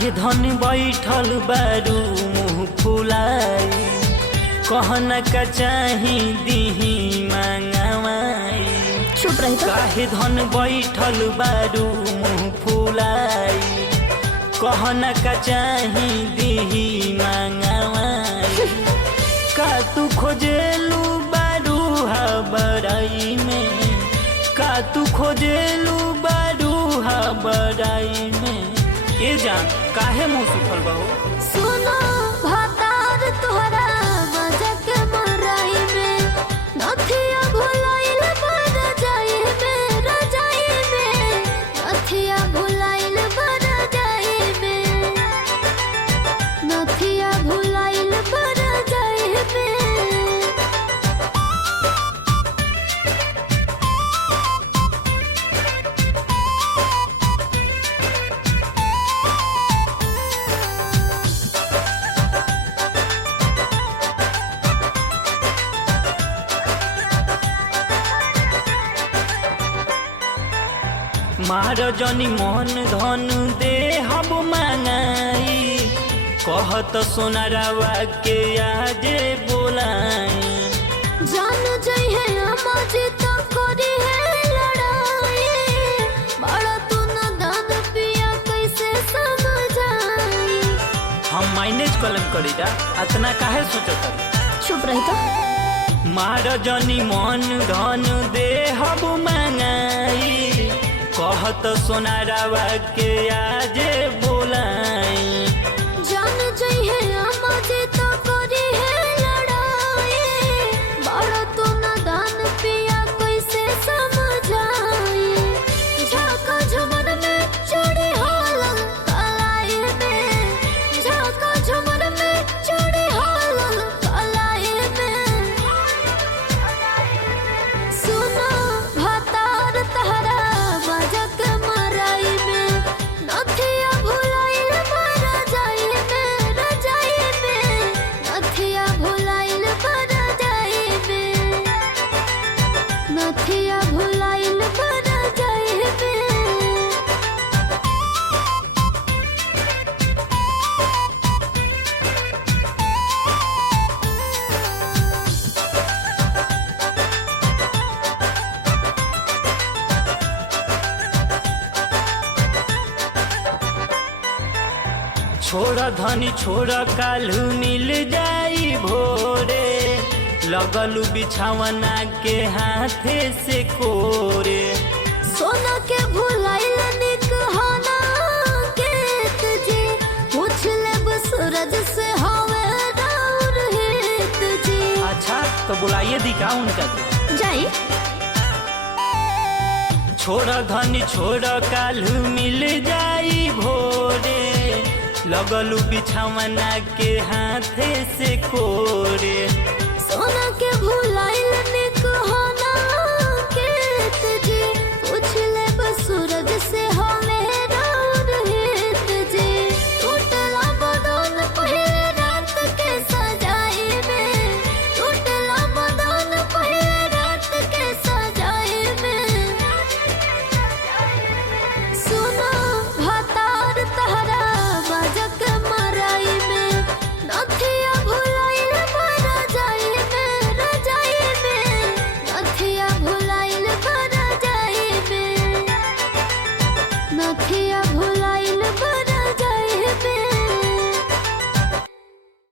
काहे धन बैठल बारू मुँह फुलाई कहना का चाही दीही मांगवाई। चुप रही तो। काहे धन बैठल बारू मुँह फुलाई कहना का चाही दीही मांगवाई। का तू खोजेलू बारू हा बड़ाई में, का तू खोजेलू बारू हा बड़ाई में। ये जान काहे मुँह सुखल बहू। सुनो भातार तोहरा मजा के मराई में नथिया भुलाइल बर जाई में रजाई में। नथिया भुलाइल बर जाई में, नथिया भुलाइल बर जाई में। मार जनी मन धन दे हब मांगाई कहत सोनारावा के आजे बोलाई। जान जइहे अमाजी तो करी है लड़ाई बड़ा तू न दान पिया कैसे समझाई। हम मैनेज कलम करी जा अतना काहे सोचत। चुप रही तो। मार जनी मन धन दे हब मांगाई कहत सोनारावा के आजे बोलाई। जान जइहे अमाजी तो करी है लड़ाई बड़ा तू न दान पिया कैसे समझाई। झाका झुमर में चूड़ी हालल कलाई में, झाका झुमर में चूड़ी हालल कलाई में। सुनो भातार तहरा मजा के मराई में नथिया भुलाइल बर जाई में रजाई में। नथिया भुलाइल बर जाई में, नथिया भुलाइल बर जाई में। छोड़ धनी छोड़ काल्हू मिल जाई भोरे लगलू बिछावना के हाथे से कोरे। सोना के भुलाइल निक होना के तुझे पूछ ले सूरज से हवे राउर हित जी। अच्छा तो बुलाइए दिखा उनका के। जाई छोड़ धनी छोड़ काल्हू मिल जाई भोरे लगलू बिछावना के हाथे से कोरे।